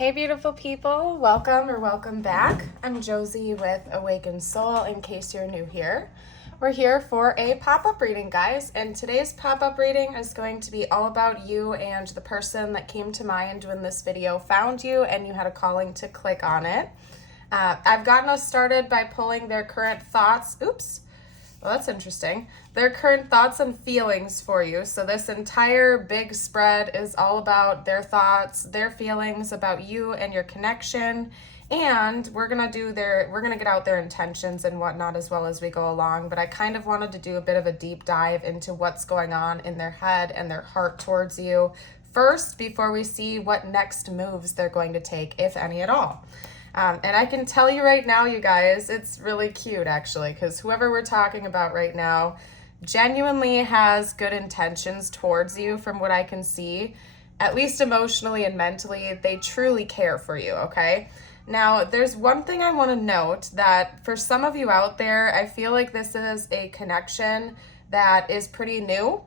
Hey beautiful people, welcome back. I'm Josie with Awakened Soul, in case you're new here. We're here for a pop-up reading, guys, and today's pop-up reading is going to be all about you and the person that came to mind when this video found you and you had a calling to click on it. I've gotten us started by pulling their current thoughts. Well, that's interesting. Their current thoughts and feelings for you. So this entire big spread is all about their thoughts, their feelings about you and your connection. And we're gonna get out their intentions and whatnot as well as we go along. But I kind of wanted to do a bit of a deep dive into what's going on in their head and their heart towards you first, before we see what next moves they're going to take, if any at all. And I can tell you right now, you guys, it's really cute actually, because whoever we're talking about right now genuinely has good intentions towards you from what I can see, at least emotionally and mentally. They truly care for you, okay? Now, there's one thing I want to note, that for some of you out there, I feel like this is a connection that is pretty new.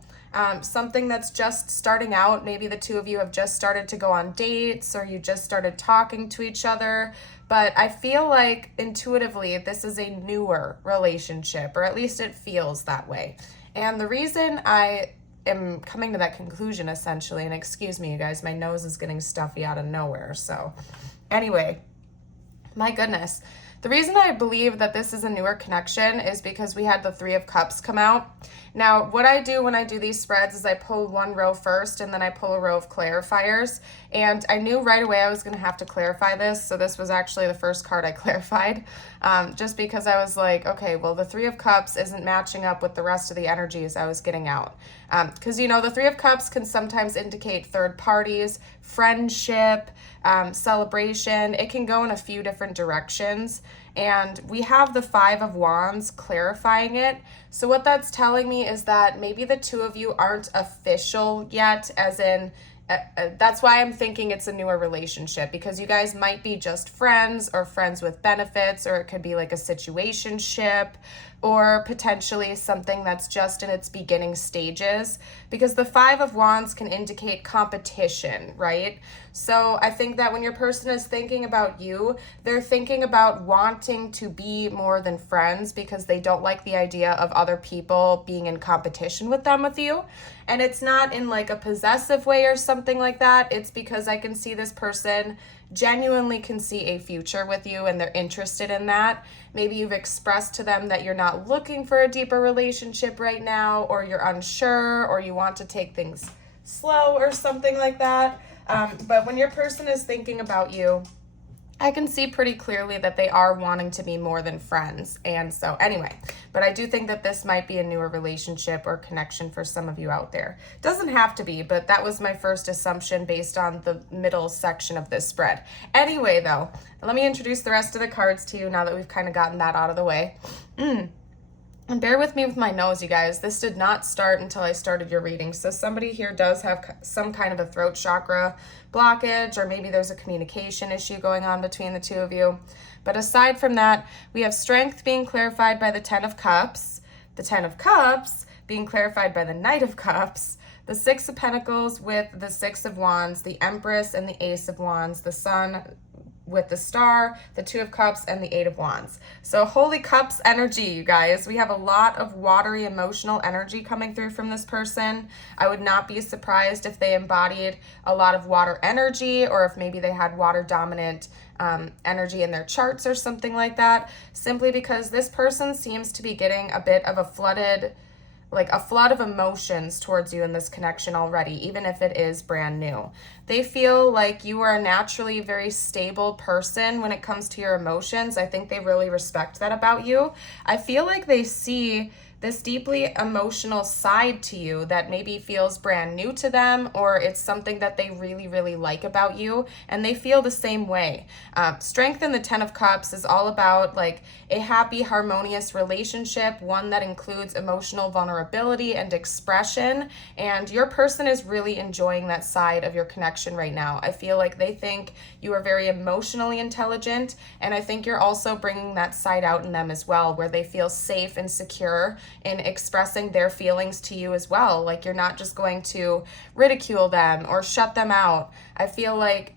Something that's just starting out. Maybe the two of you have just started to go on dates, or you just started talking to each other. But I feel like intuitively this is a newer relationship, or at least it feels that way. And the reason I am coming to that conclusion, essentially, and excuse me, you guys, my nose is getting stuffy out of nowhere. So anyway, my goodness. The reason I believe that this is a newer connection is because we had the Three of Cups come out. Now, what I do when I do these spreads is I pull one row first, and then I pull a row of clarifiers. And I knew right away I was going to have to clarify this. So this was actually the first card I clarified, just because I was like, okay, well, the Three of Cups isn't matching up with the rest of the energies I was getting out. Because, you know, the Three of Cups can sometimes indicate third parties, friendship, celebration. It can go in a few different directions. And we have the Five of Wands clarifying it. So what that's telling me is that maybe the two of you aren't official yet, as in, that's why I'm thinking it's a newer relationship, because you guys might be just friends or friends with benefits, or it could be like a situationship, or potentially something that's just in its beginning stages, because the Five of Wands can indicate competition, right? So I think that when your person is thinking about you, they're thinking about wanting to be more than friends, because they don't like the idea of other people being in competition with you. And it's not in like a possessive way or something like that. It's because I can see this person genuinely can see a future with you, and they're interested in that. Maybe you've expressed to them that you're not looking for a deeper relationship right now, or you're unsure, or you want to take things slow or something like that. But when your person is thinking about you, I can see pretty clearly that they are wanting to be more than friends. And so anyway, but I do think that this might be a newer relationship or connection for some of you out there. Doesn't have to be, but that was my first assumption based on the middle section of this spread. Anyway, though, let me introduce the rest of the cards to you now that we've kind of gotten that out of the way. And bear with me with my nose, you guys. This did not start until I started your reading. So somebody here does have some kind of a throat chakra blockage, or maybe there's a communication issue going on between the two of you. But aside from that, we have strength being clarified by the Ten of Cups, the Ten of Cups being clarified by the Knight of Cups, the Six of Pentacles with the Six of Wands, the Empress and the Ace of Wands, the Sun with the Star, the Two of Cups, and the Eight of Wands. So Holy Cups energy, you guys. We have a lot of watery emotional energy coming through from this person. I would not be surprised if they embodied a lot of water energy, or if maybe they had water dominant energy in their charts or something like that, simply because this person seems to be getting a bit of a flood of emotions towards you in this connection already, even if it is brand new. They feel like you are a naturally very stable person when it comes to your emotions. I think they really respect that about you. I feel like they see this deeply emotional side to you that maybe feels brand new to them, or it's something that they really, really like about you, and they feel the same way. Strength in the Ten of Cups is all about like a happy, harmonious relationship, one that includes emotional vulnerability and expression, and your person is really enjoying that side of your connection right now. I feel like they think you are very emotionally intelligent, and I think you're also bringing that side out in them as well, where they feel safe and secure in expressing their feelings to you as well. Like, you're not just going to ridicule them or shut them out. I feel like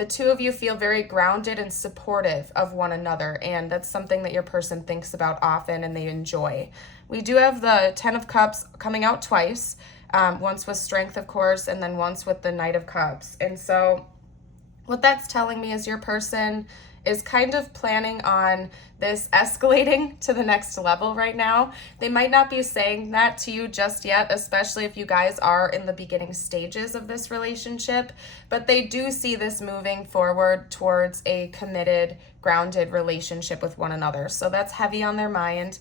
the two of you feel very grounded and supportive of one another, and that's something that your person thinks about often and they enjoy. We do have the Ten of Cups coming out twice, once with Strength, of course, and then once with the Knight of Cups. And so what that's telling me is your person is kind of planning on this escalating to the next level right now. They might not be saying that to you just yet, especially if you guys are in the beginning stages of this relationship, but they do see this moving forward towards a committed, grounded relationship with one another. So that's heavy on their mind.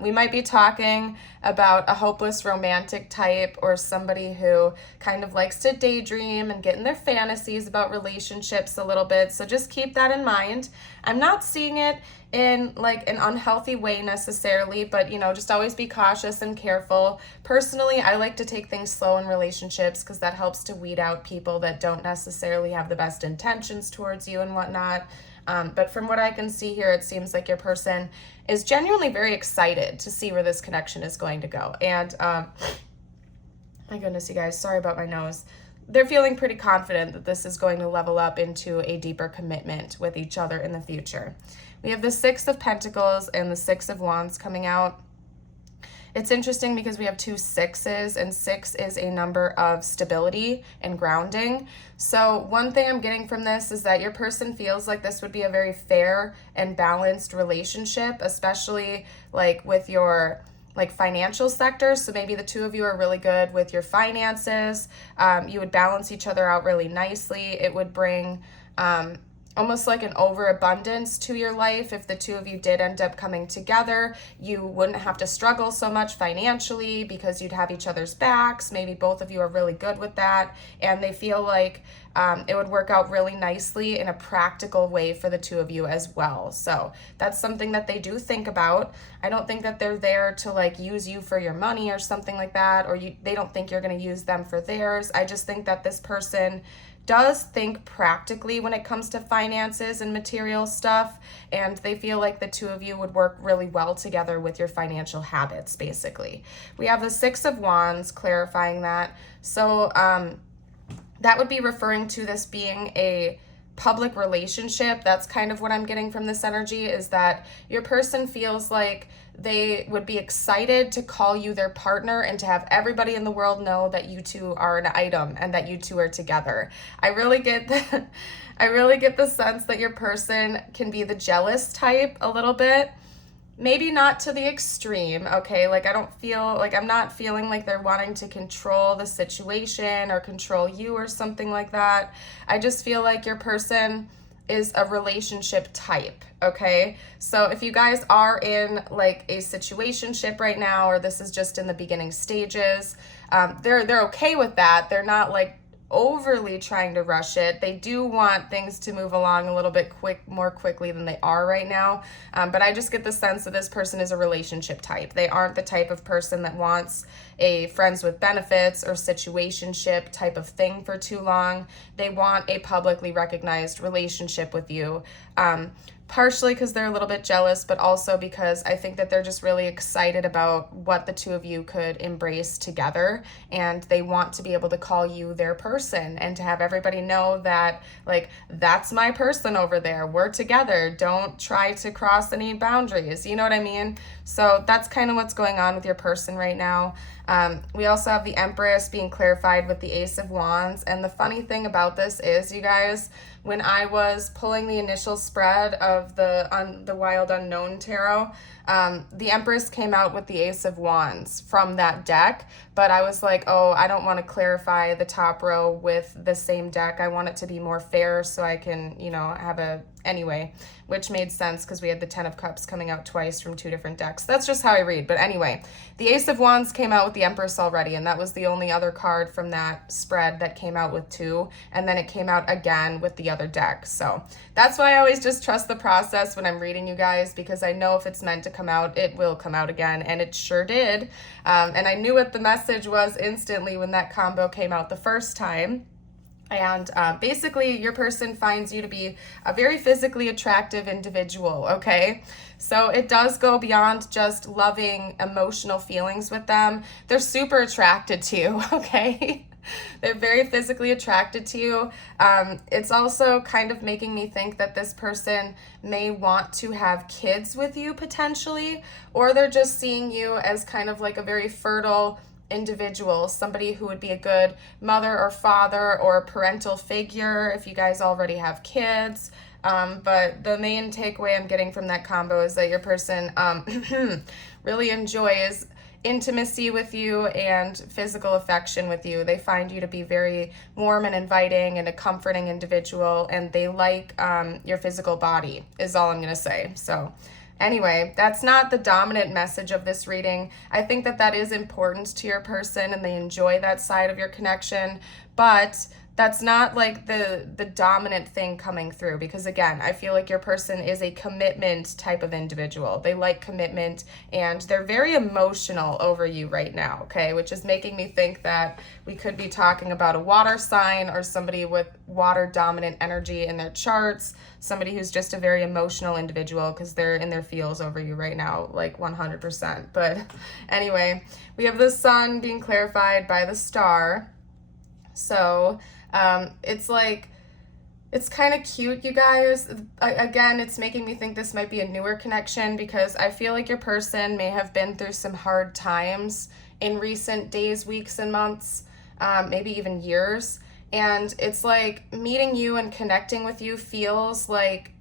We might be talking about a hopeless romantic type, or somebody who kind of likes to daydream and get in their fantasies about relationships a little bit. So just keep that in mind. I'm not seeing it in like an unhealthy way necessarily, but just always be cautious and careful. Personally, I like to take things slow in relationships because that helps to weed out people that don't necessarily have the best intentions towards you and whatnot. But from what I can see here, it seems like your person is genuinely very excited to see where this connection is going to go. And my goodness, you guys, sorry about my nose. They're feeling pretty confident that this is going to level up into a deeper commitment with each other in the future. We have the Six of Pentacles and the Six of Wands coming out. It's interesting because we have two sixes, and 6 is a number of stability and grounding. So one thing I'm getting from this is that your person feels like this would be a very fair and balanced relationship, especially like with your financial sector. So maybe the two of you are really good with your finances. You would balance each other out really nicely. It would bring almost like an overabundance to your life. If the two of you did end up coming together, you wouldn't have to struggle so much financially because you'd have each other's backs. Maybe both of you are really good with that, and they feel like it would work out really nicely in a practical way for the two of you as well. So that's something that they do think about. I don't think that they're there to like use you for your money or something like that, or they don't think you're going to use them for theirs. I just think that this person does think practically when it comes to finances and material stuff, and they feel like the two of you would work really well together with your financial habits, basically. We have the Six of Wands clarifying that. So that would be referring to this being a public relationship. That's kind of what I'm getting from this energy, is that your person feels like they would be excited to call you their partner and to have everybody in the world know that you two are an item and that you two are together. I really get the sense that your person can be the jealous type a little bit. Maybe not to the extreme, okay? Like I'm not feeling like they're wanting to control the situation or control you or something like that. I just feel like your person is a relationship type, okay? So if you guys are in like a situationship right now, or this is just in the beginning stages, they're okay with that. They're not like overly trying to rush it. They do want things to move along a little bit more quickly than they are right now. But I just get the sense that this person is a relationship type. They aren't the type of person that wants a friends with benefits or situationship type of thing for too long. They want a publicly recognized relationship with you. Partially because they're a little bit jealous, but also because I think that they're just really excited about what the two of you could embrace together, and they want to be able to call you their person and to have everybody know that, like, that's my person over there. We're together. Don't try to cross any boundaries. You know what I mean? So that's kind of what's going on with your person right now. We also have the Empress being clarified with the Ace of Wands. And the funny thing about this is, you guys, when I was pulling the initial spread of the Wild Unknown Tarot, the Empress came out with the Ace of Wands from that deck, but I was like, oh, I don't want to clarify the top row with the same deck. I want it to be more fair so I can, anyway, which made sense because we had the Ten of Cups coming out twice from two different decks. That's just how I read. But anyway, the Ace of Wands came out with the Empress already, and that was the only other card from that spread that came out with two, and then it came out again with the other deck. So that's why I always just trust the process when I'm reading you guys, because I know if it's meant to come out, it will come out again, and it sure did. And I knew what the message was instantly when that combo came out the first time. And basically, your person finds you to be a very physically attractive individual, okay? So it does go beyond just loving emotional feelings with them. They're super attracted to you, okay? They're very physically attracted to you. It's also kind of making me think that this person may want to have kids with you potentially, or they're just seeing you as kind of like a very fertile individual, somebody who would be a good mother or father or parental figure if you guys already have kids. But the main takeaway I'm getting from that combo is that your person really enjoys intimacy with you and physical affection with you. They find you to be very warm and inviting and a comforting individual, and they like your physical body is all I'm going to say. So anyway, that's not the dominant message of this reading. I think that that is important to your person and they enjoy that side of your connection, but that's not like the dominant thing coming through, because again, I feel like your person is a commitment type of individual. They like commitment and they're very emotional over you right now, okay? Which is making me think that we could be talking about a water sign or somebody with water dominant energy in their charts, somebody who's just a very emotional individual because they're in their feels over you right now, like 100%. But anyway, we have the sun being clarified by the star. So it's like, it's kind of cute, you guys. Again, it's making me think this might be a newer connection because I feel like your person may have been through some hard times in recent days, weeks, and months, maybe even years. And it's like meeting you and connecting with you feels like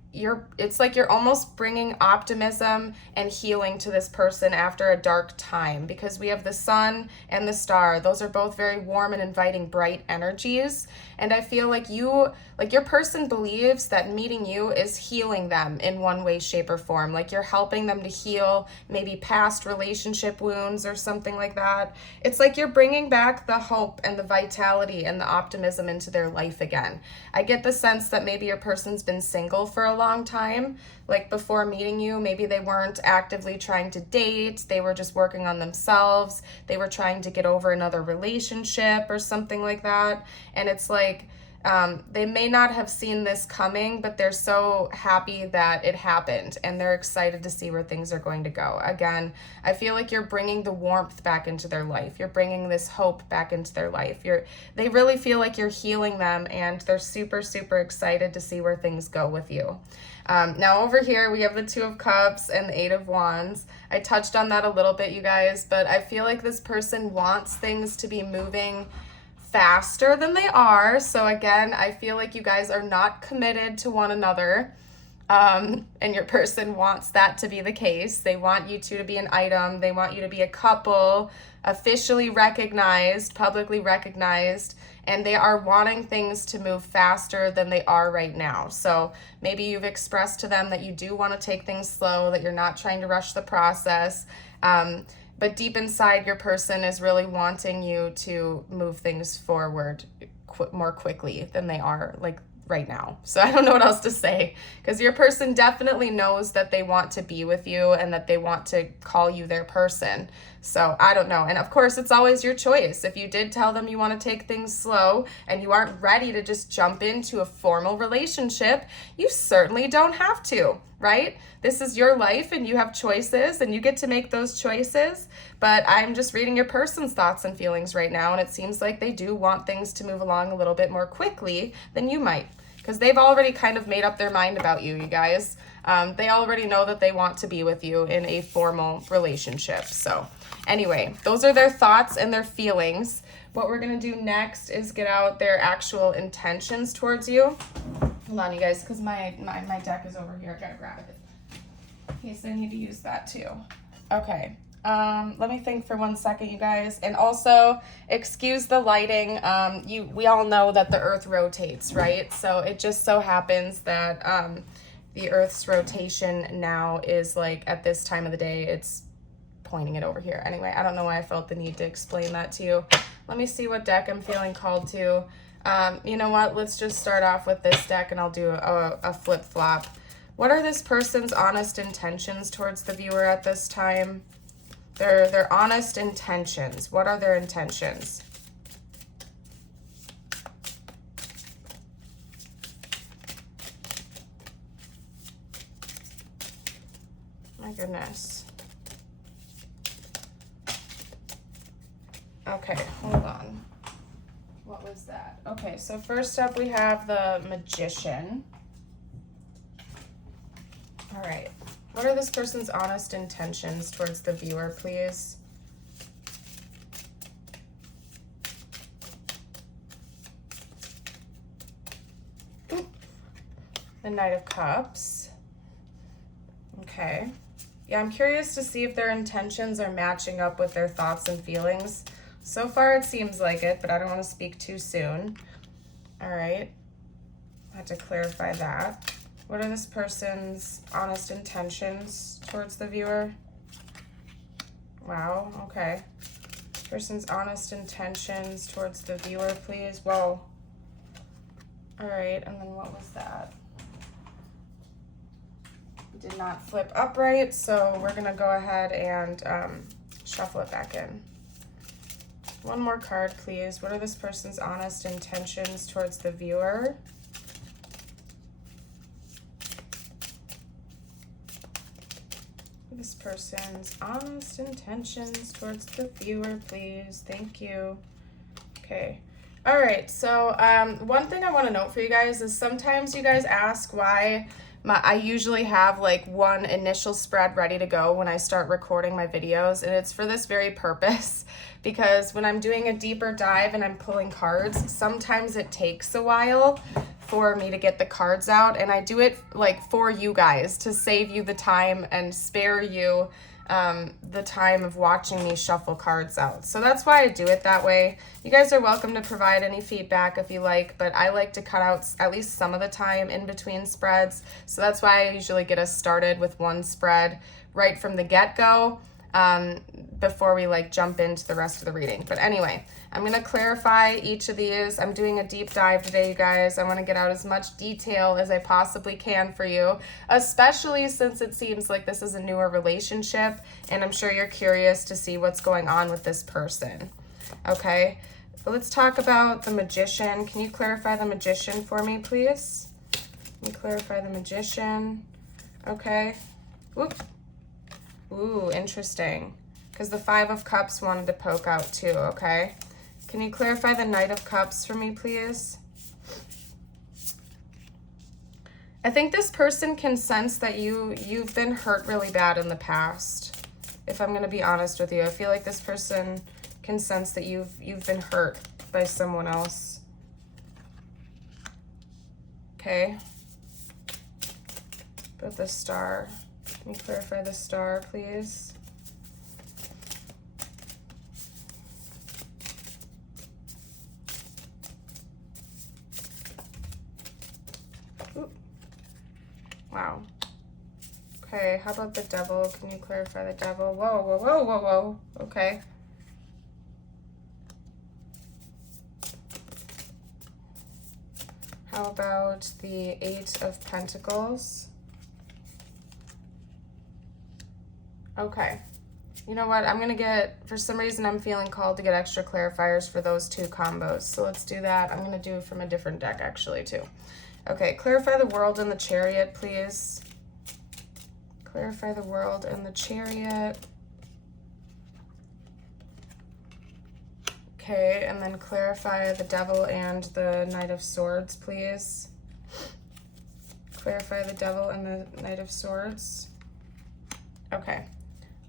it's like you're almost bringing optimism and healing to this person after a dark time, because we have the sun and the star. Those are both very warm and inviting, bright energies. And I feel like your person believes that meeting you is healing them in one way, shape, or form. Like you're helping them to heal maybe past relationship wounds or something like that. It's like you're bringing back the hope and the vitality and the optimism into their life again. I get the sense that maybe your person's been single for a long time. Like before meeting you, maybe they weren't actively trying to date. They were just working on themselves. They were trying to get over another relationship or something like that. And it's like, they may not have seen this coming, but they're so happy that it happened and they're excited to see where things are going to go. Again, I feel like you're bringing the warmth back into their life. You're bringing this hope back into their life. They really feel like you're healing them and they're super, super excited to see where things go with you. Now over here, we have the Two of Cups and the Eight of Wands. I touched on that a little bit, you guys, but I feel like this person wants things to be moving faster than they are. So again, I feel like you guys are not committed to one another. And your person wants that to be the case. They want you two to be an item. They want you to be a couple, officially recognized, publicly recognized, and they are wanting things to move faster than they are right now. So maybe you've expressed to them that you do want to take things slow, that you're not trying to rush the process. But deep inside, your person is really wanting you to move things forward more quickly than they are like right now. So I don't know what else to say, because your person definitely knows that they want to be with you and that they want to call you their person. So I don't know. And of course, it's always your choice. If you did tell them you want to take things slow and you aren't ready to just jump into a formal relationship, you certainly don't have to, right? This is your life and you have choices and you get to make those choices. But I'm just reading your person's thoughts and feelings right now, and it seems like they do want things to move along a little bit more quickly than you might, because they've already kind of made up their mind about you, you guys. They already know that they want to be with you in a formal relationship. So anyway, those are their thoughts and their feelings. What we're going to do next is get out their actual intentions towards you. Hold on, you guys, because my deck is over here. I gotta grab it in case I need to use that too. Okay. Let me think for 1 second, you guys. And also, excuse the lighting. We all know that the Earth rotates, right? So it just so happens that the Earth's rotation now is like at this time of the day, it's pointing it over here. Anyway, I don't know why I felt the need to explain that to you. Let me see what deck I'm feeling called to. You know what? Let's just start off with this deck and I'll do a flip-flop. What are this person's honest intentions towards the viewer at this time? Their honest intentions. What are their intentions? My goodness. Okay, hold on. Okay, so first up we have the Magician. All right. What are this person's honest intentions towards the viewer, please? The Knight of Cups. Okay. Yeah, I'm curious to see if their intentions are matching up with their thoughts and feelings. So far it seems like it, but I don't want to speak too soon. All right. I have to clarify that. What are this person's honest intentions towards the viewer? Wow, okay. This person's honest intentions towards the viewer, please. Whoa. All right, and then what was that? Did not flip upright, so we're gonna go ahead and shuffle it back in. One more card, please. What are this person's honest intentions towards the viewer? This person's honest intentions towards the viewer, please. Thank you. Okay. All right, so one thing I want to note for you guys is sometimes you guys ask why I usually have like one initial spread ready to go when I start recording my videos, and it's for this very purpose, because when I'm doing a deeper dive and I'm pulling cards, sometimes it takes a while for me to get the cards out, and I do it like for you guys to save you the time and spare you the time of watching me shuffle cards out. So that's why I do it that way. You guys are welcome to provide any feedback if you like, but I like to cut out at least some of the time in between spreads. So that's why I usually get us started with one spread right from the get-go before we like jump into the rest of the reading. But anyway, I'm going to clarify each of these. I'm doing a deep dive today, you guys. I want to get out as much detail as I possibly can for you, especially since it seems like this is a newer relationship, and I'm sure you're curious to see what's going on with this person. Okay, but let's talk about the Magician. Can you clarify the Magician for me, please? Let me clarify the Magician. Okay. Whoop. Ooh, interesting. Because the Five of Cups wanted to poke out too, okay? Can you clarify the Knight of Cups for me, please? I think this person can sense that you've been hurt really bad in the past. If I'm going to be honest with you, I feel like this person can sense that you've been hurt by someone else. Okay. But the Star. Can you clarify the Star, please? Ooh. Wow. Okay, how about the Devil? Can you clarify the Devil? Whoa, whoa, whoa, whoa, whoa. Okay. How about the Eight of Pentacles? Okay. You know what? I'm going to get, for some reason, I'm feeling called to get extra clarifiers for those two combos. So let's do that. I'm going to do it from a different deck, actually, too. Okay, clarify the World and the Chariot, please. Clarify the World and the Chariot. Okay, and then clarify the Devil and the Knight of Swords, please. Clarify the Devil and the Knight of Swords. Okay.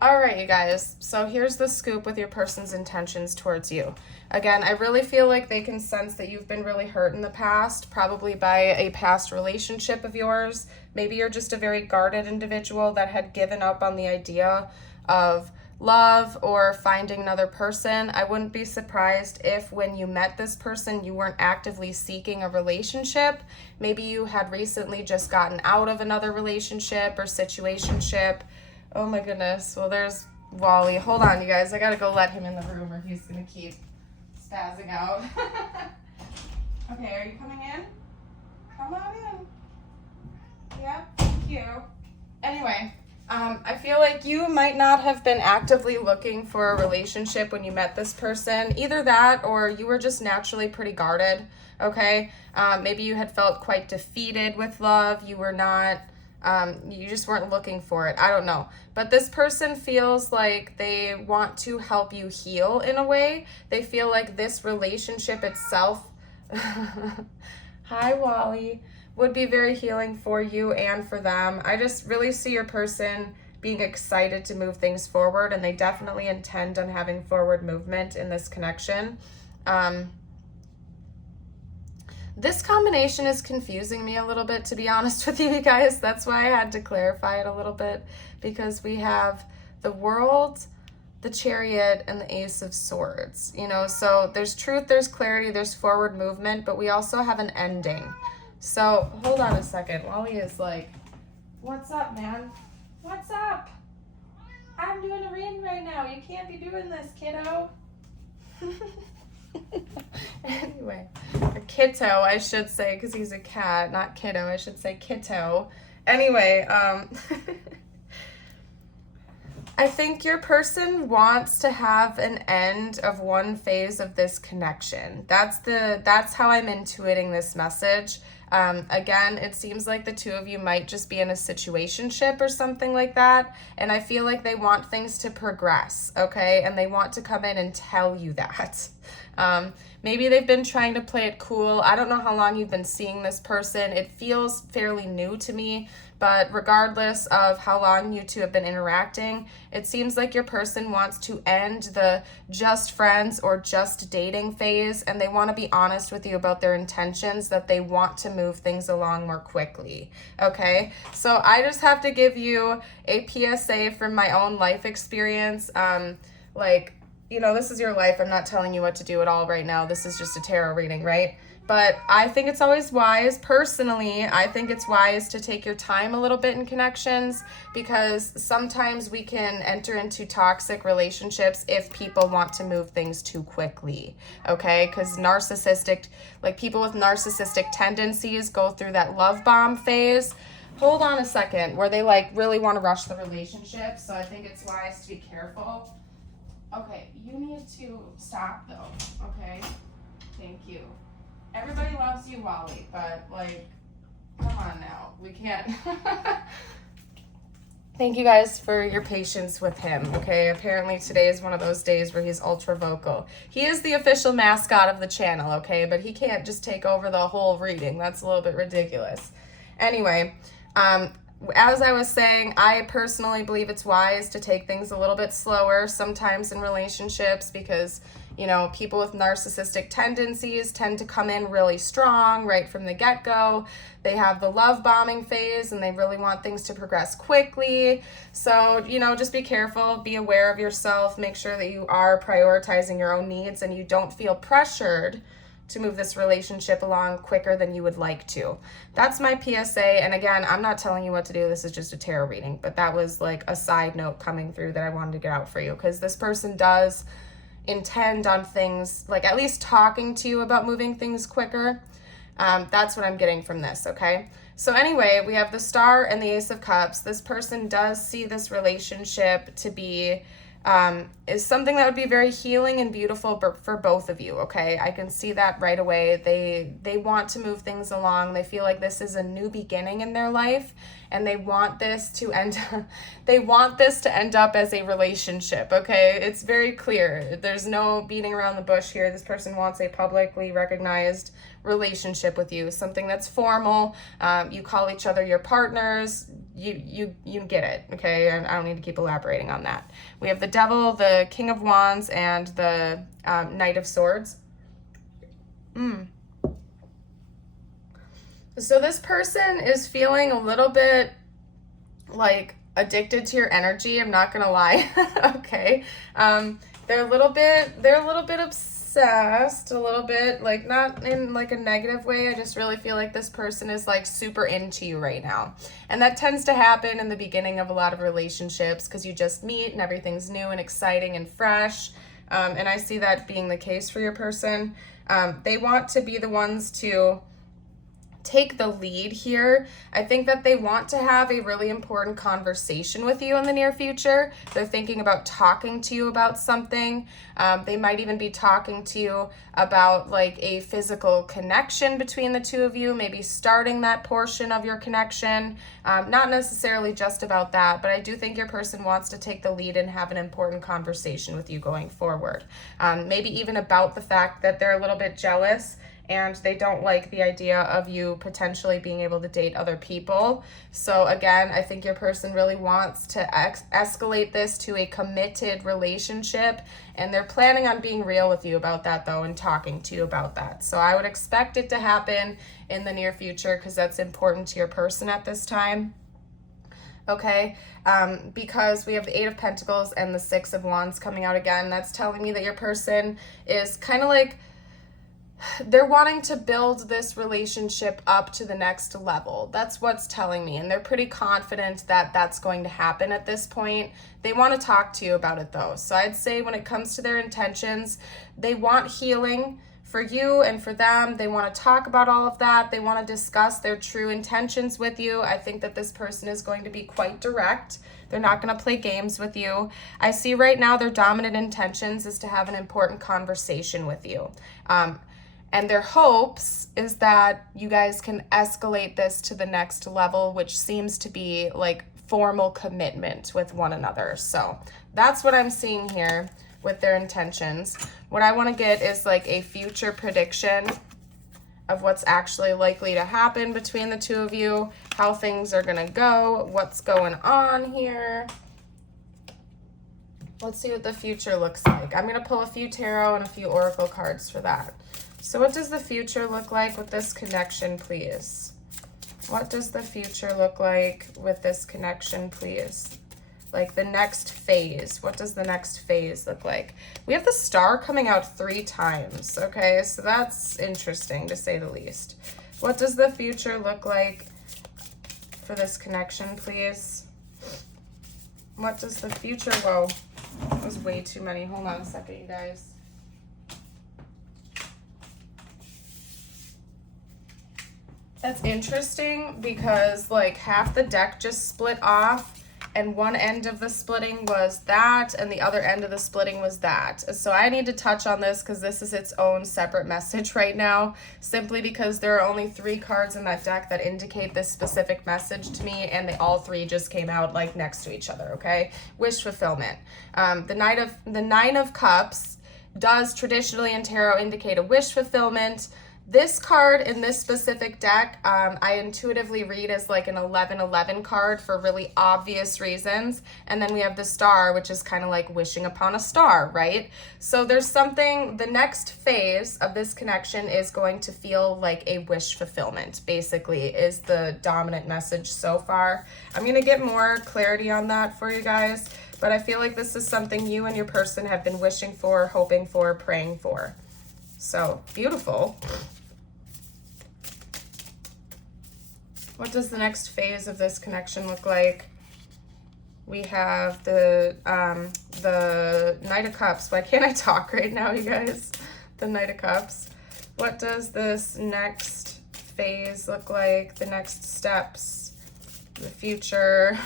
All right, you guys. So here's the scoop with your person's intentions towards you. Again, I really feel like they can sense that you've been really hurt in the past, probably by a past relationship of yours. Maybe you're just a very guarded individual that had given up on the idea of love or finding another person. I wouldn't be surprised if when you met this person, you weren't actively seeking a relationship. Maybe you had recently just gotten out of another relationship or situationship. Oh my goodness. Well, there's Wally. Hold on, you guys. I gotta go let him in the room or he's gonna keep spazzing out. Okay, are you coming in? Come on in. Yeah, thank you. Anyway, I feel like you might not have been actively looking for a relationship when you met this person. Either that or you were just naturally pretty guarded, okay? Maybe you had felt quite defeated with love. You were not, you just weren't looking for it. I don't know. But this person feels like they want to help you heal in a way. They feel like this relationship itself, Hi, Wally. Would be very healing for you and for them. I just really see your person being excited to move things forward, and they definitely intend on having forward movement in this connection. This combination is confusing me a little bit, to be honest with you guys. That's why I had to clarify it a little bit, because we have the World, the Chariot, and the Ace of Swords. You know, so there's truth, there's clarity, there's forward movement, but we also have an ending. So hold on a second. Wally is like, what's up, man? What's up? I'm doing a reading right now. You can't be doing this, kiddo. Anyway, or kiddo, I should say, because he's a cat, not kiddo. I should say kiddo. Anyway, I think your person wants to have an end of one phase of this connection. That's how I'm intuiting this message. Again, it seems like the two of you might just be in a situationship or something like that, and I feel like they want things to progress, okay? And they want to come in and tell you that. Maybe they've been trying to play it cool. I don't know how long you've been seeing this person. It feels fairly new to me, but regardless of how long you two have been interacting, it seems like your person wants to end the just friends or just dating phase, and they want to be honest with you about their intentions, that they want to move things along more quickly, okay? So I just have to give you a PSA from my own life experience. You know, this is your life. I'm not telling you what to do at all right now. This is just a tarot reading, right? But I think it's always wise, personally, I think it's wise to take your time a little bit in connections, because sometimes we can enter into toxic relationships if people want to move things too quickly, okay? Because people with narcissistic tendencies go through that love bomb phase. Hold on a second, where they really want to rush the relationship. So I think it's wise to be careful. Okay, you need to stop though, okay? Thank you. Everybody loves you, Wally, but come on now. We can't. Thank you guys for your patience with him, okay? Apparently today is one of those days where he's ultra vocal. He is the official mascot of the channel, okay? But he can't just take over the whole reading. That's a little bit ridiculous. Anyway, as I was saying, I personally believe it's wise to take things a little bit slower sometimes in relationships, because, you know, people with narcissistic tendencies tend to come in really strong right from the get-go. They have the love bombing phase and they really want things to progress quickly. So, you know, just be careful, be aware of yourself, make sure that you are prioritizing your own needs and you don't feel pressured to move this relationship along quicker than you would like to. That's my PSA. And again, I'm not telling you what to do. This is just a tarot reading, but that was a side note coming through that I wanted to get out for you, because this person does intend on things, at least talking to you about moving things quicker. That's what I'm getting from this, okay? So anyway, we have the Star and the Ace of Cups. This person does see this relationship to be is something that would be very healing and beautiful for both of you, okay? I can see that right away. They want to move things along. They feel like this is a new beginning in their life, and they want this to end up as a relationship, okay? It's very clear. There's no beating around the bush here. This person wants a publicly recognized relationship with you, something that's formal. You call each other your partners. You get it, okay? I don't need to keep elaborating on that. We have the Devil, the King of Wands, and the Knight of Swords. So this person is feeling a little bit addicted to your energy. I'm not gonna lie. Okay. They're a little bit obsessed, a little bit, not in a negative way. I just really feel like this person is super into you right now. And that tends to happen in the beginning of a lot of relationships, because you just meet and everything's new and exciting and fresh. And I see that being the case for your person. They want to be the ones to take the lead here. I think that they want to have a really important conversation with you in the near future. They're thinking about talking to you about something. They might even be talking to you about a physical connection between the two of you, maybe starting that portion of your connection. Not necessarily just about that, but I do think your person wants to take the lead and have an important conversation with you going forward. Maybe even about the fact that they're a little bit jealous and they don't like the idea of you potentially being able to date other people. So again, I think your person really wants to escalate this to a committed relationship, and they're planning on being real with you about that though, and talking to you about that. So I would expect it to happen in the near future because that's important to your person at this time. Okay, because we have the Eight of Pentacles and the Six of Wands coming out again. That's telling me that your person is kind of like, they're wanting to build this relationship up to the next level. That's what's telling me. And they're pretty confident that that's going to happen at this point. They want to talk to you about it though. So I'd say when it comes to their intentions, they want healing for you and for them. They want to talk about all of that. They want to discuss their true intentions with you. I think that this person is going to be quite direct. They're not going to play games with you. I see right now their dominant intentions is to have an important conversation with you. And their hopes is that you guys can escalate this to the next level, which seems to be like formal commitment with one another. So that's what I'm seeing here with their intentions. What I want to get is like a future prediction of what's actually likely to happen between the two of you, how things are going to go, what's going on here. Let's see what the future looks like. I'm going to pull a few tarot and a few oracle cards for that. So what does the future look like with this connection, please? What does the future look like with this connection, please? Like the next phase. What does the next phase look like? We have the Star coming out 3 times, okay? So that's interesting to say the least. What does the future look like for this connection, please? What does the future, whoa, that was way too many. Hold on a second, you guys. That's interesting because like half the deck just split off, and one end of the splitting was that and the other end of the splitting was that. So I need to touch on this because this is its own separate message right now, simply because there are only 3 cards in that deck that indicate this specific message to me, and they all 3 just came out like next to each other, okay? Wish fulfillment. The Nine of Cups does traditionally in tarot indicate a wish fulfillment. This card in this specific deck, I intuitively read as like an 11-11 card for really obvious reasons. And then we have the Star, which is kind of like wishing upon a star, right? So there's something, the next phase of this connection is going to feel like a wish fulfillment, basically, is the dominant message so far. I'm going to get more clarity on that for you guys, but I feel like this is something you and your person have been wishing for, hoping for, praying for. So beautiful. What does the next phase of this connection look like? We have the Knight of Cups. Why can't I talk right now, you guys? The Knight of Cups. What does this next phase look like? The next steps, the future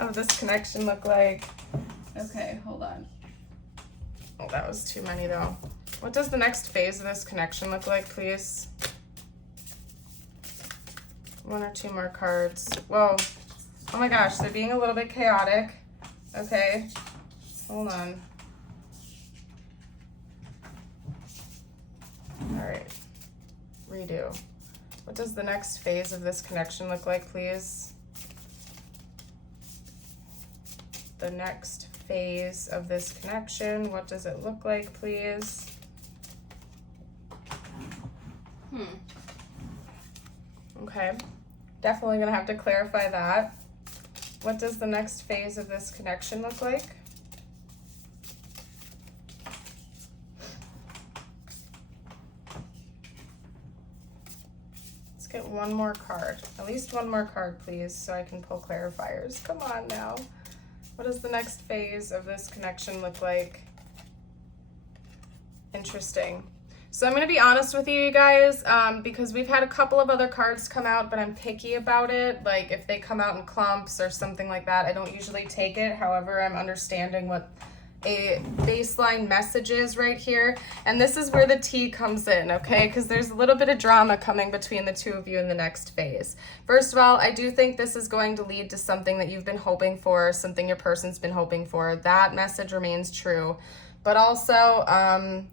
of this connection look like? Okay, hold on. Oh, that was too many though. What does the next phase of this connection look like, please? 1 or 2 more cards. Whoa. Oh my gosh, they're being a little bit chaotic. Okay. Hold on. All right. Redo. What does the next phase of this connection look like, please? The next phase of this connection. What does it look like, please? Okay. Definitely gonna have to clarify that. What does the next phase of this connection look like? Let's get one more card. At least one more card, please, so I can pull clarifiers. Come on now. What does the next phase of this connection look like? Interesting. So I'm going to be honest with you guys, because we've had a couple of other cards come out, but I'm picky about it. Like if they come out in clumps or something like that, I don't usually take it. However, I'm understanding what a baseline message is right here. And this is where the tea comes in, okay? Because there's a little bit of drama coming between the two of you in the next phase. First of all, I do think this is going to lead to something that you've been hoping for, something your person's been hoping for. That message remains true. But also,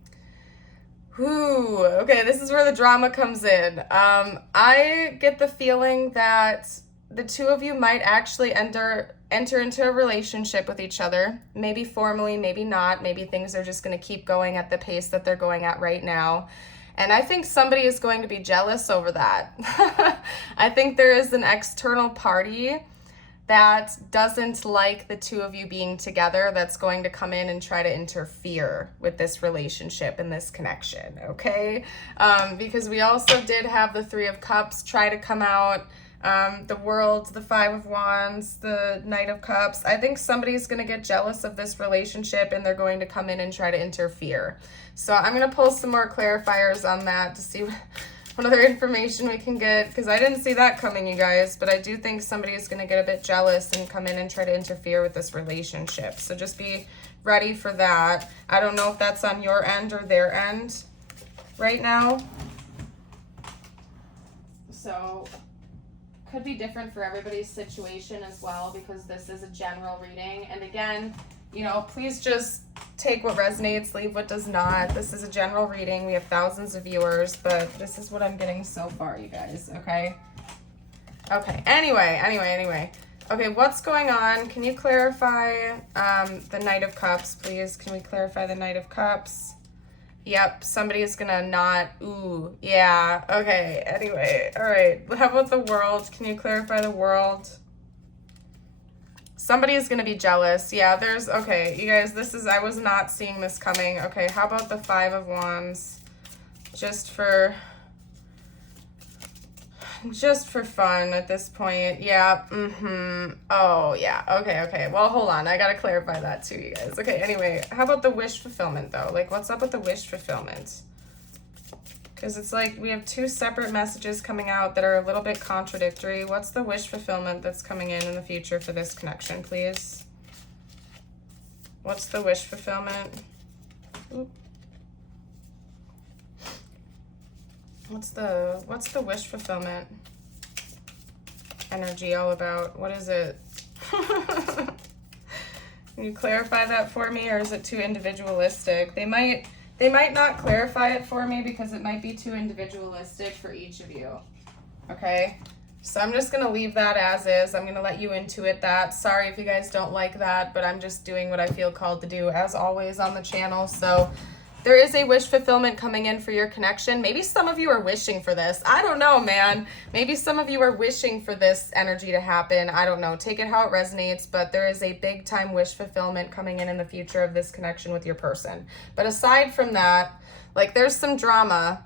Whew, okay, this is where the drama comes in. I get the feeling that the two of you might actually enter into a relationship with each other. Maybe formally, maybe not. Maybe things are just going to keep going at the pace that they're going at right now. And I think somebody is going to be jealous over that. I think there is an external party that doesn't like the two of you being together, that's going to come in and try to interfere with this relationship and this connection, okay? Because we also did have the Three of Cups try to come out, the World, the Five of Wands, the Knight of Cups. I think somebody's going to get jealous of this relationship and they're going to come in and try to interfere. So I'm going to pull some more clarifiers on that to see what other information we can get, because I didn't see that coming, you guys, but I do think somebody is going to get a bit jealous and come in and try to interfere with this relationship. So just be ready for that. I don't know if that's on your end or their end right now. So could be different for everybody's situation as well, because this is a general reading. And again, you know, please just take what resonates, leave what does not. This is a general reading. We have thousands of viewers, but this is what I'm getting so far, you guys, okay? Okay, anyway. Okay, what's going on? Can you clarify the Knight of Cups, please? Can we clarify the Knight of Cups? Yep, somebody is gonna not, ooh, yeah, okay, anyway, all right. How about the World? Can you clarify the World? Somebody is going to be jealous. Yeah, there's, okay, you guys, this is, I was not seeing this coming. Okay, how about the Five of Wands? Just for fun at this point. Yeah, oh, yeah, okay. Well, hold on. I got to clarify that too, you guys. Okay, anyway, how about the wish fulfillment, though? Like, what's up with the wish fulfillment? Because it's like we have two separate messages coming out that are a little bit contradictory. What's the wish fulfillment that's coming in the future for this connection, please? What's the wish fulfillment? Oop. What's the wish fulfillment energy all about? What is it? Can you clarify that for me, or is it too individualistic? They might not clarify it for me because it might be too individualistic for each of you, okay? So I'm just going to leave that as is. I'm going to let you intuit that. Sorry if you guys don't like that, but I'm just doing what I feel called to do, as always, on the channel. So there is a wish fulfillment coming in for your connection. Maybe some of you are wishing for this. I don't know, man. Maybe some of you are wishing for this energy to happen. I don't know. Take it how it resonates, but there is a big time wish fulfillment coming in the future of this connection with your person. But aside from that, like, there's some drama.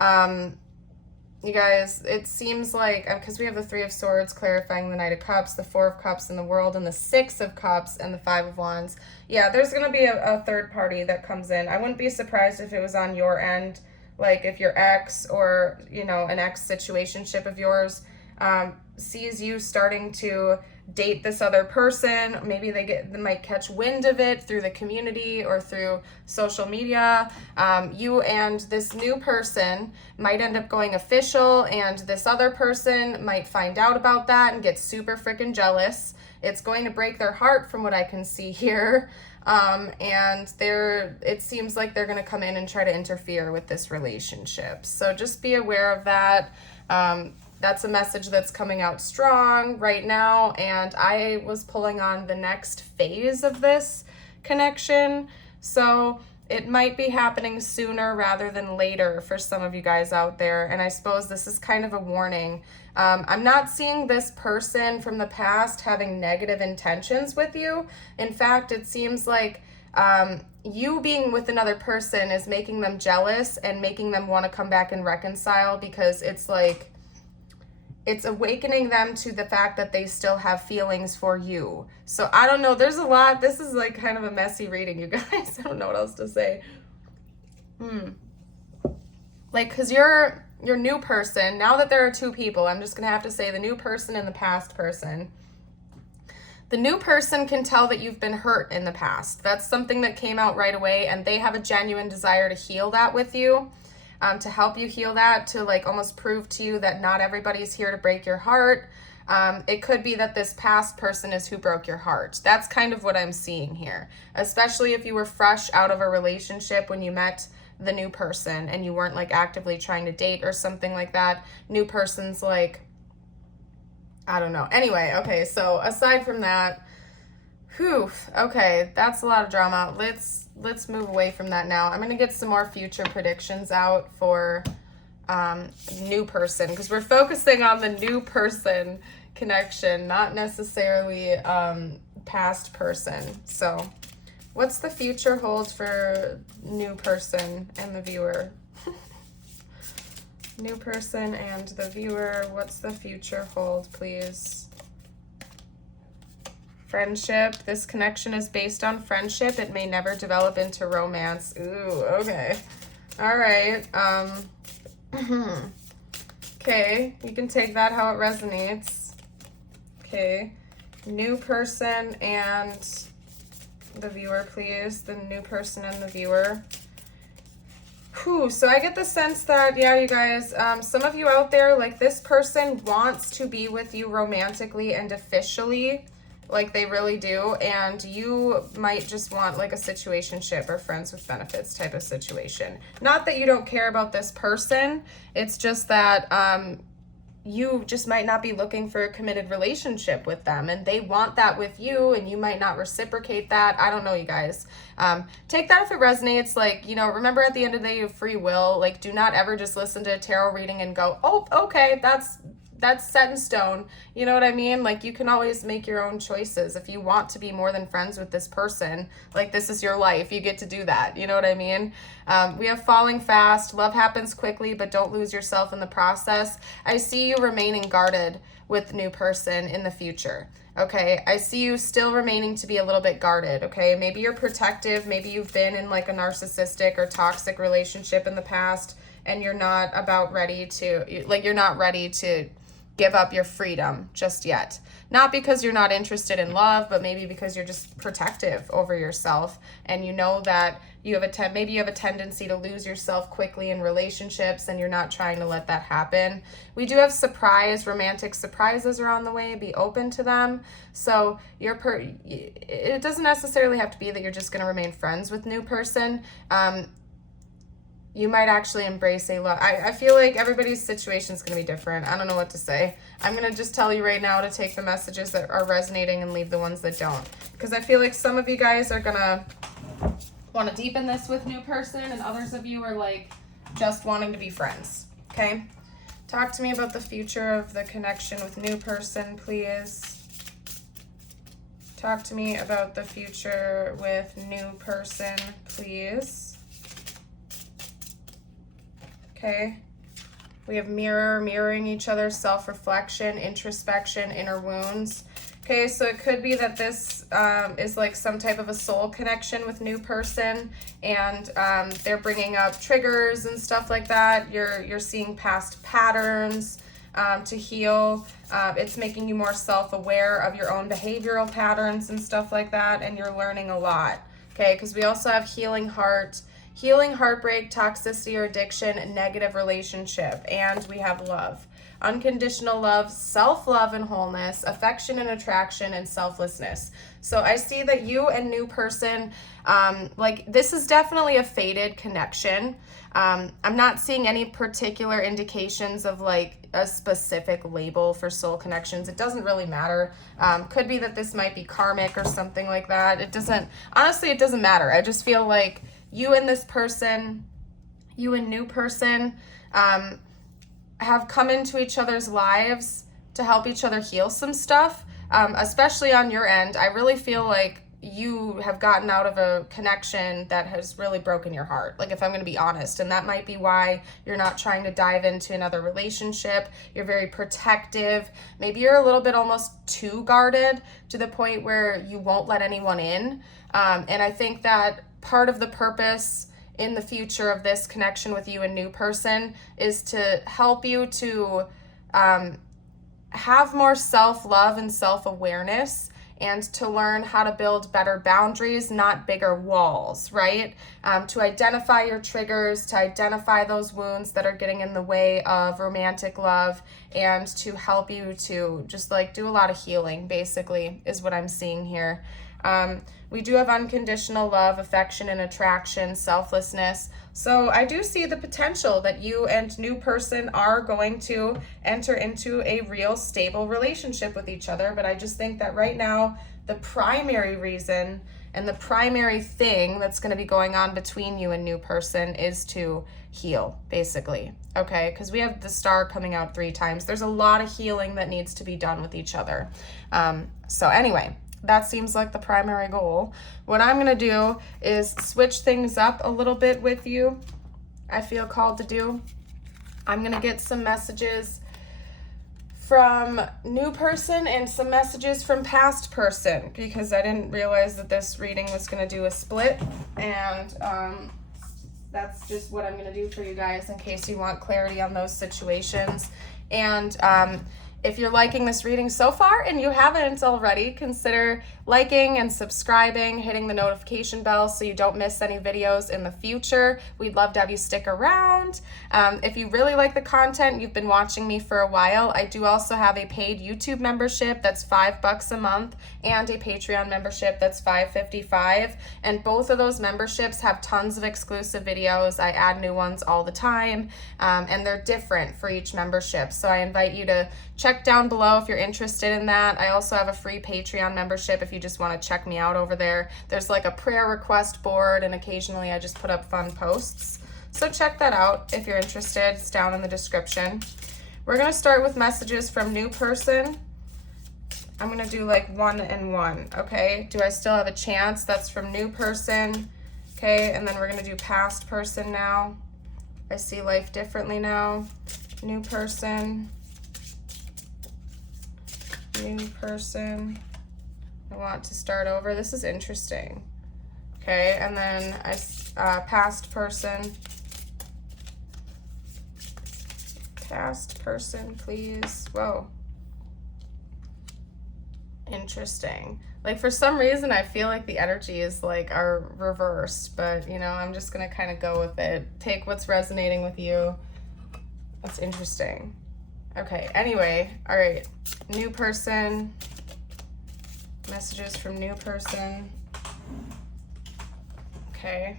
You guys, it seems like, because we have the Three of Swords clarifying the Knight of Cups, the Four of Cups in the World, and the Six of Cups and the Five of Wands. Yeah, there's going to be a third party that comes in. I wouldn't be surprised if it was on your end, like if your ex or, you know, an ex situationship of yours sees you starting to date this other person. Maybe they might catch wind of it through the community or through social media. You and this new person might end up going official, and this other person might find out about that and get super freaking jealous. It's going to break their heart from what I can see here. And it seems like they're going to come in and try to interfere with this relationship. So just be aware of that. That's a message that's coming out strong right now, and I was pulling on the next phase of this connection, so it might be happening sooner rather than later for some of you guys out there, and I suppose this is kind of a warning. I'm not seeing this person from the past having negative intentions with you. In fact, it seems like you being with another person is making them jealous and making them want to come back and reconcile, because it's like, it's awakening them to the fact that they still have feelings for you. So I don't know. There's a lot. This is like kind of a messy reading, you guys. I don't know what else to say. Like, because your new person, now that there are two people, I'm just going to have to say the new person and the past person. The new person can tell that you've been hurt in the past. That's something that came out right away, and they have a genuine desire to heal that with you. To help you heal that, to like almost prove to you that not everybody's here to break your heart. It could be that this past person is who broke your heart. That's kind of what I'm seeing here, especially if you were fresh out of a relationship when you met the new person and you weren't like actively trying to date or something like that. New person's like, I don't know. Anyway, okay, so aside from that, whew, okay, that's a lot of drama. Let's move away from that now. I'm gonna get some more future predictions out for new person, because we're focusing on the new person connection, not necessarily past person. So what's the future hold for new person and the viewer? New person and the viewer, what's the future hold, please? Friendship. This connection is based on friendship. It may never develop into romance. Ooh, okay. All right. Okay, you can take that how it resonates. Okay. New person and the viewer, please. The new person and the viewer. Whew, so I get the sense that, yeah, you guys, some of you out there, like, this person wants to be with you romantically and officially, like they really do, and you might just want like a situationship or friends with benefits type of situation. Not that you don't care about this person, it's just that you just might not be looking for a committed relationship with them, and they want that with you, and you might not reciprocate that. I don't know, you guys. Take that if it resonates. Like, you know, remember at the end of the day, you have free will. Like, do not ever just listen to a tarot reading and go, oh, okay, that's set in stone. You know what I mean? Like, you can always make your own choices. If you want to be more than friends with this person, like, this is your life, you get to do that. You know what I mean? We have falling fast. Love happens quickly, but don't lose yourself in the process. I see you remaining guarded with new person in the future. Okay, I see you still remaining to be a little bit guarded. Okay, maybe you're protective. Maybe you've been in like a narcissistic or toxic relationship in the past, and you're not ready to give up your freedom just yet. Not because you're not interested in love, but maybe because you're just protective over yourself, and you know that you have maybe you have a tendency to lose yourself quickly in relationships, and you're not trying to let that happen. We do have romantic surprises are on the way. Be open to them. So it doesn't necessarily have to be that you're just going to remain friends with new person. You might actually embrace a love. I feel like everybody's situation is going to be different. I don't know what to say. I'm going to just tell you right now to take the messages that are resonating and leave the ones that don't. Because I feel like some of you guys are going to want to deepen this with new person, and others of you are like just wanting to be friends. Okay? Talk to me about the future of the connection with new person, please. Talk to me about the future with new person, please. Okay, we have mirroring each other, self-reflection, introspection, inner wounds. Okay, so it could be that this is like some type of a soul connection with new person, and they're bringing up triggers and stuff like that. You're seeing past patterns to heal. It's making you more self-aware of your own behavioral patterns and stuff like that, and you're learning a lot. Okay, because we also have healing heartbreak, toxicity or addiction, negative relationship, and we have love. Unconditional love, self-love and wholeness, affection and attraction, and selflessness. So I see that you and new person, like, this is definitely a fated connection. I'm not seeing any particular indications of like a specific label for soul connections. It doesn't really matter. Could be that this might be karmic or something like that. It doesn't matter. I just feel like you and this person, you and new person, have come into each other's lives to help each other heal some stuff, especially on your end. I really feel like you have gotten out of a connection that has really broken your heart, like, if I'm going to be honest, and that might be why you're not trying to dive into another relationship. You're very protective. Maybe you're a little bit almost too guarded to the point where you won't let anyone in, and I think that part of the purpose in the future of this connection with you and new person is to help you to have more self-love and self-awareness, and to learn how to build better boundaries, not bigger walls, right? To identify your triggers, to identify those wounds that are getting in the way of romantic love, and to help you to just like do a lot of healing, basically, is what I'm seeing here. We do have unconditional love, affection, and attraction, selflessness. So I do see the potential that you and new person are going to enter into a real stable relationship with each other. But I just think that right now, the primary reason and the primary thing that's going to be going on between you and new person is to heal, basically. Okay, because we have the star coming out 3 times. There's a lot of healing that needs to be done with each other. So anyway, that seems like the primary goal. What I'm going to do is switch things up a little bit with you. I feel called to do. I'm going to get some messages from new person and some messages from past person, because I didn't realize that this reading was going to do a split, and that's just what I'm going to do for you guys in case you want clarity on those situations. And if you're liking this reading so far and you haven't already, consider liking and subscribing, hitting the notification bell so you don't miss any videos in the future. We'd love to have you stick around. If you really like the content, you've been watching me for a while, I do also have a paid YouTube membership that's $5 a month and a Patreon membership that's $5.55. And both of those memberships have tons of exclusive videos. I add new ones all the time, and they're different for each membership. So I invite you to check down below if you're interested in that. I also have a free Patreon membership if you just want to check me out over there. There's like a prayer request board, and occasionally I just put up fun posts. So check that out if you're interested. It's down in the description. We're going to start with messages from new person. I'm going to do like 1 and 1, okay? Do I still have a chance? That's from new person, okay? And then we're going to do past person now. I see life differently now. New person. New person. I want to start over. This is interesting. Okay, and then past person. Past person, please. Whoa. Interesting. Like, for some reason, I feel like the energy is like are reversed, but you know, I'm just gonna kind of go with it. Take what's resonating with you. That's interesting. Okay, anyway, all right. New person. Messages from new person. Okay.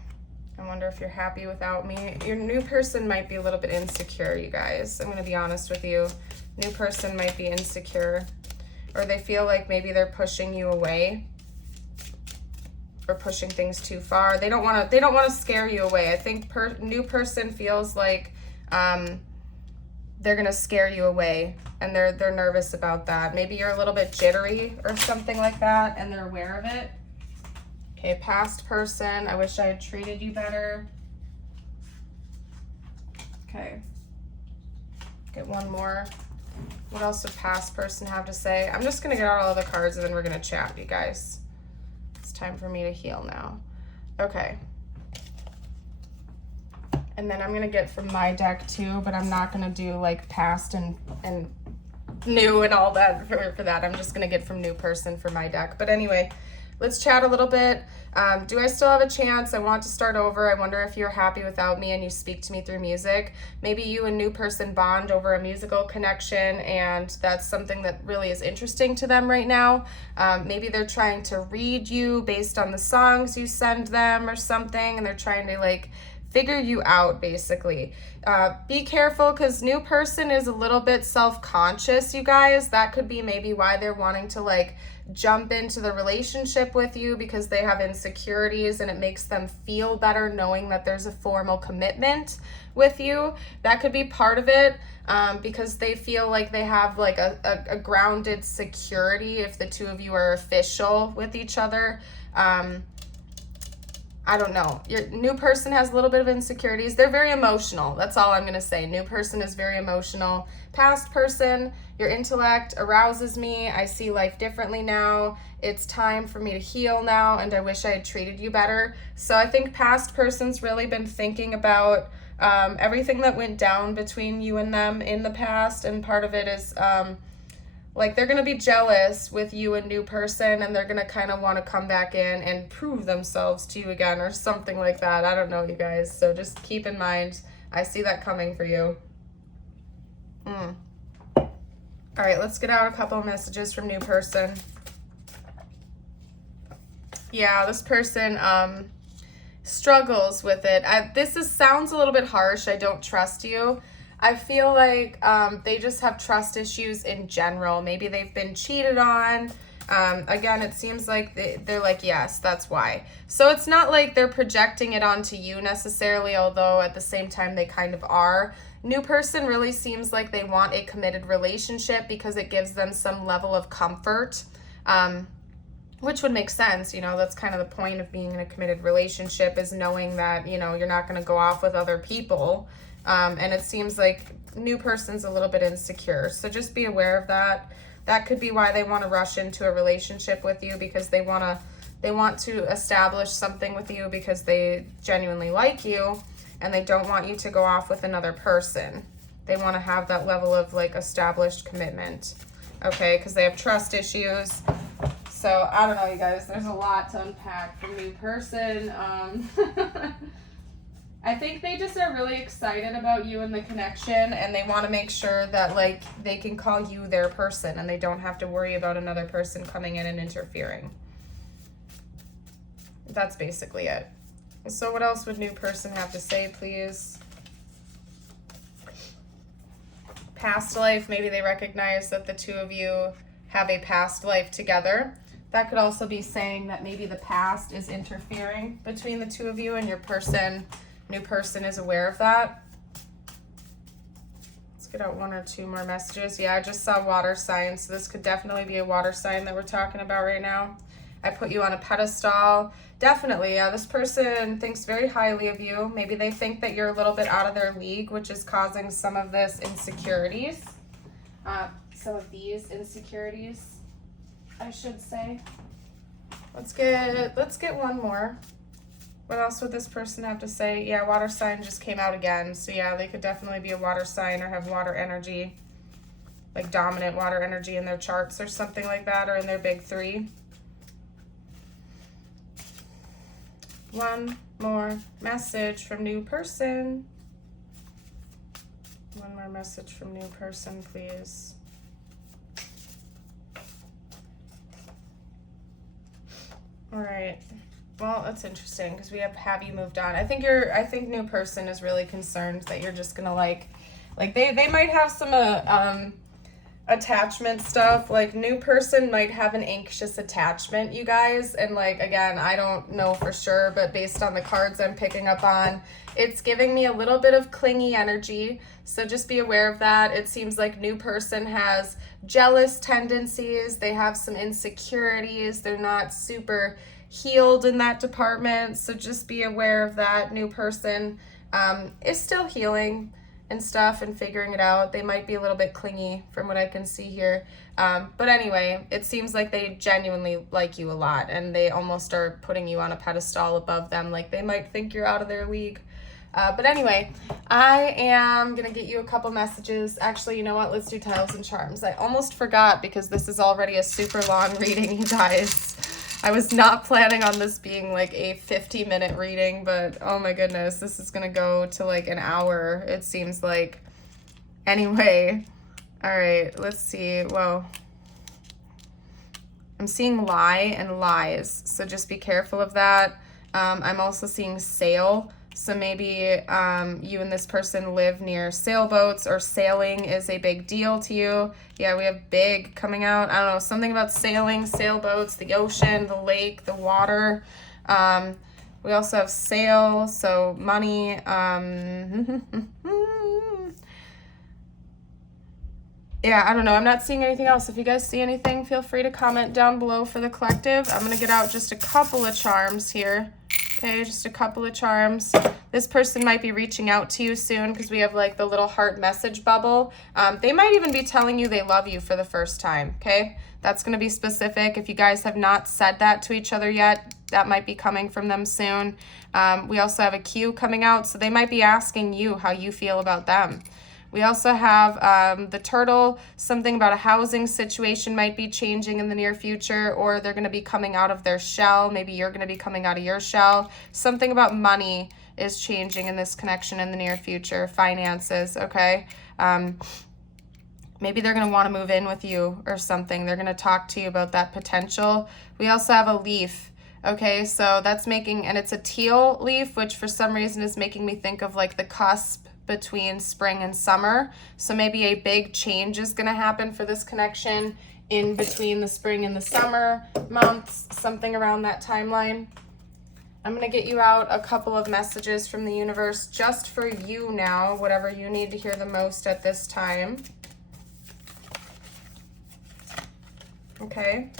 I wonder if you're happy without me. Your new person might be a little bit insecure, you guys. I'm going to be honest with you. New person might be insecure. Or they feel like maybe they're pushing you away. Or pushing things too far. They don't want to scare you away. I think new person feels like they're going to scare you away, and they're nervous about that. Maybe you're a little bit jittery or something like that, and they're aware of it. Okay, past person, I wish I had treated you better. Okay. Get one more. What else would past person have to say? I'm just going to get out all the cards, and then we're going to chat, you guys. It's time for me to heal now. Okay. And then I'm going to get from my deck too, but I'm not going to do like past and new and all that for that. I'm just going to get from new person for my deck. But anyway, let's chat a little bit. Do I still have a chance? I want to start over. I wonder if you're happy without me and you speak to me through music. Maybe you and new person bond over a musical connection, and that's something that really is interesting to them right now. Maybe they're trying to read you based on the songs you send them or something, and they're trying to like figure you out, basically. Be careful, because new person is a little bit self-conscious, you guys. That could be maybe why they're wanting to like jump into the relationship with you, because they have insecurities and it makes them feel better knowing that there's a formal commitment with you. That could be part of it, because they feel like they have like a grounded security if the two of you are official with each other. I don't know. Your new person has a little bit of insecurities. They're very emotional. That's all I'm going to say. New person is very emotional. Past person, your intellect arouses me. I see life differently now. It's time for me to heal now, and I wish I had treated you better. So I think past person's really been thinking about everything that went down between you and them in the past, and part of it is like they're going to be jealous with you and new person, and they're going to kind of want to come back in and prove themselves to you again or something like that. I don't know, you guys. So just keep in mind, I see that coming for you. All right, let's get out a couple of messages from new person. Yeah, this person struggles with it. Sounds a little bit harsh. I don't trust you. I feel like they just have trust issues in general. Maybe they've been cheated on. Again, it seems like they're like, yes, that's why. So it's not like they're projecting it onto you necessarily, although at the same time they kind of are. New person really seems like they want a committed relationship because it gives them some level of comfort, which would make sense. You know, that's kind of the point of being in a committed relationship, is knowing that, you know, you're not going to go off with other people. And it seems like new person's a little bit insecure. So just be aware of that. That could be why they want to rush into a relationship with you, because they want to establish something with you because they genuinely like you and they don't want you to go off with another person. They want to have that level of like established commitment. Okay, because they have trust issues. So I don't know, you guys, there's a lot to unpack from new person. I think they just are really excited about you and the connection, and they want to make sure that like they can call you their person and they don't have to worry about another person coming in and interfering. That's basically it. So what else would new person have to say, please? Past life, maybe they recognize that the two of you have a past life together. That could also be saying that maybe the past is interfering between the two of you, and new person is aware of that. Let's get out one or two more messages. Yeah, I just saw water sign, so this could definitely be a water sign that we're talking about right now. I put you on a pedestal. Definitely, yeah, this person thinks very highly of you. Maybe they think that you're a little bit out of their league, which is causing some of this insecurities. Some of these insecurities, I should say. Let's get one more. What else would this person have to say? Yeah, water sign just came out again. So yeah, they could definitely be a water sign or have water energy, like dominant water energy in their charts or something like that, or in their big three. One more message from new person. One more message from new person, please. All right. Well, that's interesting because we have you moved on. I think new person is really concerned that you're just gonna like they might have some attachment stuff. Like new person might have an anxious attachment, you guys. And like, again, I don't know for sure, but based on the cards I'm picking up on, it's giving me a little bit of clingy energy. So just be aware of that. It seems like new person has jealous tendencies. They have some insecurities. They're not super healed in that department, so just be aware of that. New person is still healing and stuff and figuring it out. They might be a little bit clingy from what I can see here, but anyway, it seems like they genuinely like you a lot, and they almost are putting you on a pedestal above them, like they might think you're out of their league. But anyway, I am gonna get you a couple messages. Actually, you know what, let's do tiles and charms. I almost forgot because this is already a super long reading, you guys. I was not planning on this being like a 50-minute reading, but oh my goodness, this is gonna go to like an hour, it seems like. Anyway, all right, let's see. Well, I'm seeing lie and lies, so just be careful of that. I'm also seeing sail. So maybe you and this person live near sailboats, or sailing is a big deal to you. Yeah, we have big coming out. I don't know, something about sailing, sailboats, the ocean, the lake, the water. We also have sail, so money. Yeah, I don't know. I'm not seeing anything else. If you guys see anything, feel free to comment down below for the collective. I'm going to get out just a couple of charms here. Okay, just a couple of charms. This person might be reaching out to you soon because we have like the little heart message bubble. They might even be telling you they love you for the first time, okay? That's going to be specific. If you guys have not said that to each other yet, that might be coming from them soon. We also have a Q coming out, so they might be asking you how you feel about them. We also have the turtle. Something about a housing situation might be changing in the near future, or they're going to be coming out of their shell. Maybe you're going to be coming out of your shell. Something about money is changing in this connection in the near future. Finances, okay? Maybe they're going to want to move in with you or something. They're going to talk to you about that potential. We also have a leaf. Okay, so that's making, and it's a teal leaf, which for some reason is making me think of like the cusp between spring and summer. So maybe a big change is going to happen for this connection in between the spring and the summer months, something around that timeline. I'm going to get you out a couple of messages from the universe just for you now, whatever you need to hear the most at this time. Okay.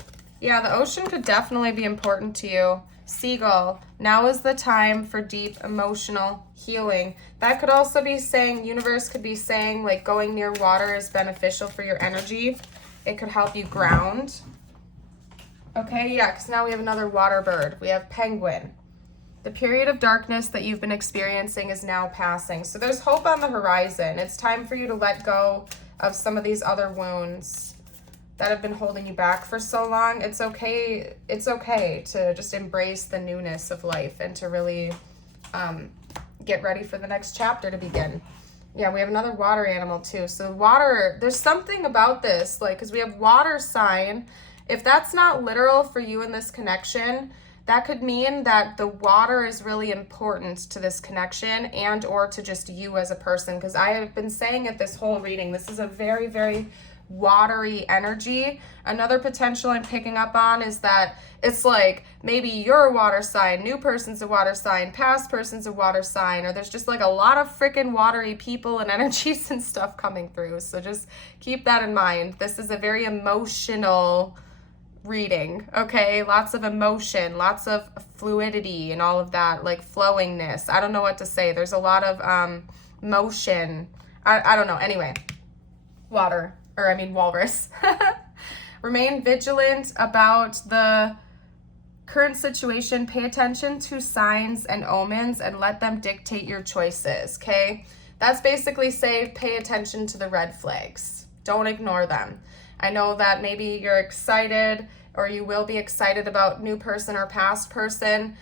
Yeah, the ocean could definitely be important to you. Seagull, now is the time for deep emotional healing. That could also be saying, universe could be saying like going near water is beneficial for your energy. It could help you ground. Okay, yeah, because now we have another water bird. We have penguin. The period of darkness that you've been experiencing is now passing. So there's hope on the horizon. It's time for you to let go of some of these other wounds that have been holding you back for so long. It's okay to just embrace the newness of life and to really get ready for the next chapter to begin. Yeah, we have another water animal too. So water, there's something about this, like, because we have water sign. If that's not literal for you in this connection, that could mean that the water is really important to this connection and or to just you as a person. Because I have been saying it this whole reading, this is a very, very watery energy. Another potential I'm picking up on is that it's like maybe you're a water sign, new person's a water sign, past person's a water sign, or there's just like a lot of freaking watery people and energies and stuff coming through. So just keep that in mind. This is a very emotional reading, okay? Lots of emotion, lots of fluidity and all of that, like flowingness. I don't know what to say. There's a lot of motion. I don't know. Anyway, walrus. Remain vigilant about the current situation. Pay attention to signs and omens and let them dictate your choices, okay? That's basically say pay attention to the red flags. Don't ignore them. I know that maybe you're excited or you will be excited about new person or past person.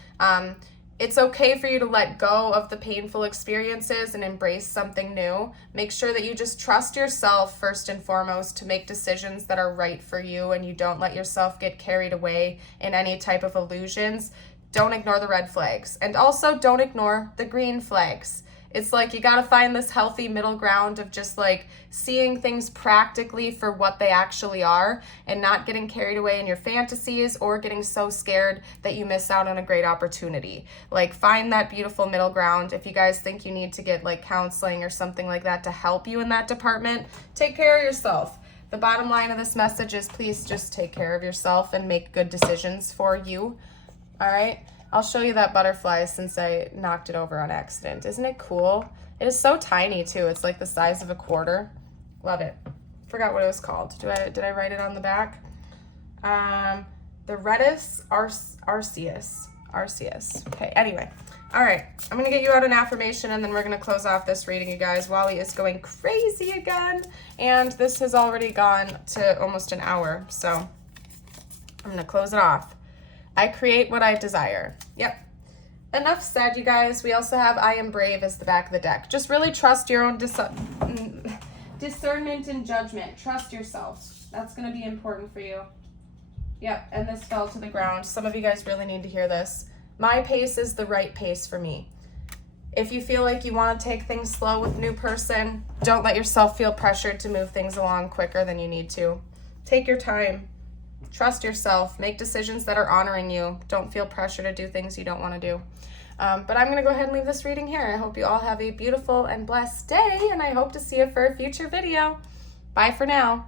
It's okay for you to let go of the painful experiences and embrace something new. Make sure that you just trust yourself first and foremost to make decisions that are right for you, and you don't let yourself get carried away in any type of illusions. Don't ignore the red flags, and also don't ignore the green flags. It's like you got to find this healthy middle ground of just like seeing things practically for what they actually are and not getting carried away in your fantasies or getting so scared that you miss out on a great opportunity. Like find that beautiful middle ground. If you guys think you need to get like counseling or something like that to help you in that department, take care of yourself. The bottom line of this message is please just take care of yourself and make good decisions for you. All right? I'll show you that butterfly since I knocked it over on accident. Isn't it cool? It is so tiny too. It's like the size of a quarter. Love it. Forgot what it was called. Did I write it on the back? The Redis Arceus. Okay, anyway. All right, I'm going to get you out an affirmation and then we're going to close off this reading, you guys. Wally is going crazy again. And this has already gone to almost an hour. So I'm going to close it off. I create what I desire. Yep. Enough said, you guys. We also have I am brave as the back of the deck. Just really trust your own discernment and judgment. Trust yourself. That's going to be important for you. Yep. And this fell to the ground. Some of you guys really need to hear this. My pace is the right pace for me. If you feel like you want to take things slow with a new person, don't let yourself feel pressured to move things along quicker than you need to. Take your time. Trust yourself. Make decisions that are honoring you. Don't feel pressure to do things you don't want to do. But I'm going to go ahead and leave this reading here. I hope you all have a beautiful and blessed day, and I hope to see you for a future video. Bye for now.